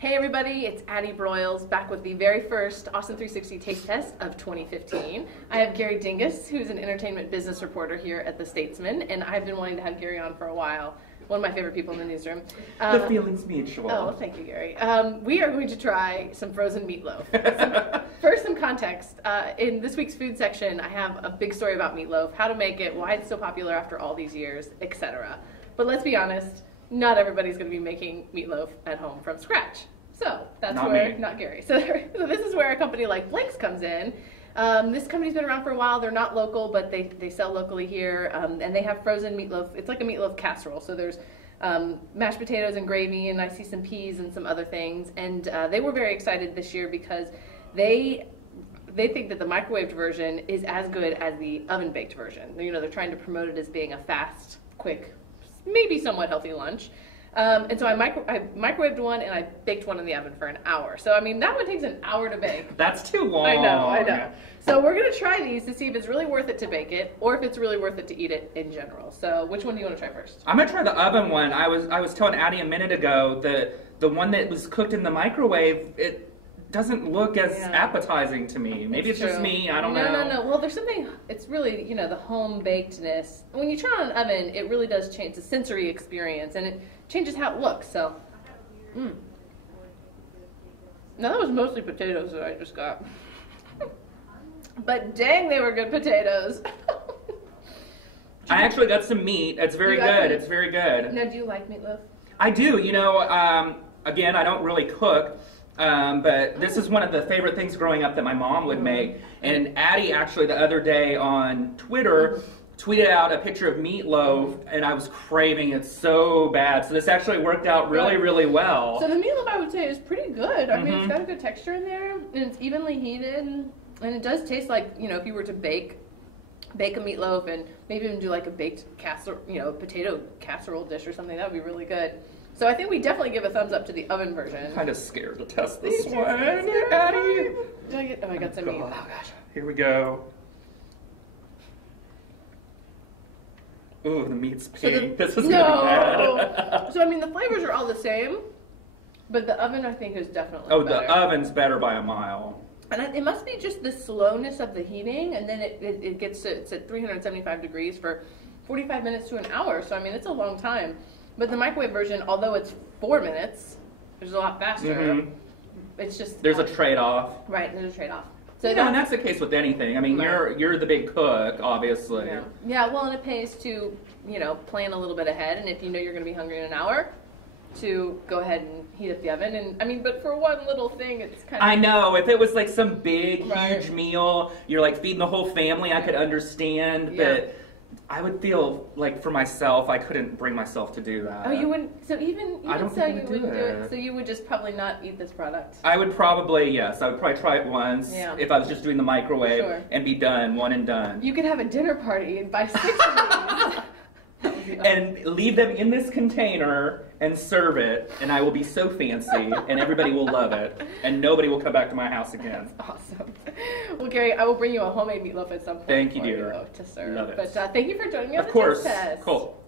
Hey everybody, it's Addie Broyles back with the very first Austin360 taste test of 2015. I have Gary Dingus, who's an entertainment business reporter here at the Statesman, and I've been wanting to have Gary on for a while. One of my favorite people in the newsroom. The feeling's mutual. Oh, well, thank you, Gary. We are going to try some frozen meatloaf. First, some context. In this week's food section, I have a big story about meatloaf, how to make it, why it's so popular after all these years, etc. But let's be honest, not everybody's going to be making meatloaf at home from scratch. So that's not Gary. So this is where a company like Blake's comes in. This company's been around for a while. They're not local, but they sell locally here, and they have frozen meatloaf. It's like a meatloaf casserole. So there's mashed potatoes and gravy, and I see some peas and some other things. And they were very excited this year because they think that the microwaved version is as good as the oven-baked version. You know, they're trying to promote it as being a fast, quick, maybe somewhat healthy lunch. And so I microwaved one and I baked one in the oven for an hour. So, I mean, that one takes an hour to bake. That's too long. I know. So we're going to try these to see if it's really worth it to bake it or if it's really worth it to eat it in general. So which one do you want to try first? I'm going to try the oven one. I was telling Addie a minute ago the one that was cooked in the microwave, it doesn't look as appetizing to me. Maybe it's just me. I don't know. No. Well, there's something, it's really, you know, the home bakedness. When you turn on an oven, it really does change. It's a sensory experience and it changes how it looks. So, Now that was mostly potatoes that I just got. But dang, they were good potatoes. I actually got some meat. It's very good. It's very good. Now, do you like meatloaf? I do. You know, again, I don't really cook. But this is one of the favorite things growing up that my mom would make. And Addie actually the other day on Twitter tweeted out a picture of meatloaf, and I was craving it so bad. So this actually worked out really, really well. So the meatloaf, I would say, is pretty good. I mean, it's got a good texture in there, and it's evenly heated, and it does taste like, you know, if you were to bake a meatloaf and maybe even do like a baked potato casserole dish or something, that would be really good. So I think we definitely give a thumbs up to the oven version. I'm kind of scared to test this one. Addie. I got some meat. Oh gosh. Here we go. Ooh, the meat's pink. This is gonna be bad. So I mean, the flavors are all the same, but the oven I think is definitely better. The oven's better by a mile. And it must be just the slowness of the heating, and then it gets to, it's at 375 degrees for 45 minutes to an hour. So I mean, it's a long time. But the microwave version, although it's 4 minutes, which is a lot faster, it's just... There's a trade-off. Right, there's a trade-off. So yeah, and that's the case with anything. I mean, you're the big cook, obviously. Yeah, well, and it pays to, you know, plan a little bit ahead, and if you know you're going to be hungry in an hour, to go ahead and heat up the oven. And I mean, but for one little thing, it's kind of... I know, if it was like some big, huge meal, you're like feeding the whole family, I could understand, but... I would feel like for myself, I couldn't bring myself to do that. Oh, you wouldn't? So even I don't so, think you wouldn't do it. So you would just probably not eat this product. I would probably, yes. I would probably try it once if I was just doing the microwave and be done, one and done. You could have a dinner party and buy 6 of these. And leave them in this container and serve it, and I will be so fancy, and everybody will love it, and nobody will come back to my house again. That's awesome. Well, Gary, I will bring you a homemade meatloaf at some point. Thank you, dear. To serve. Love it. But thank you for joining me on the Of course. taste test. Cool.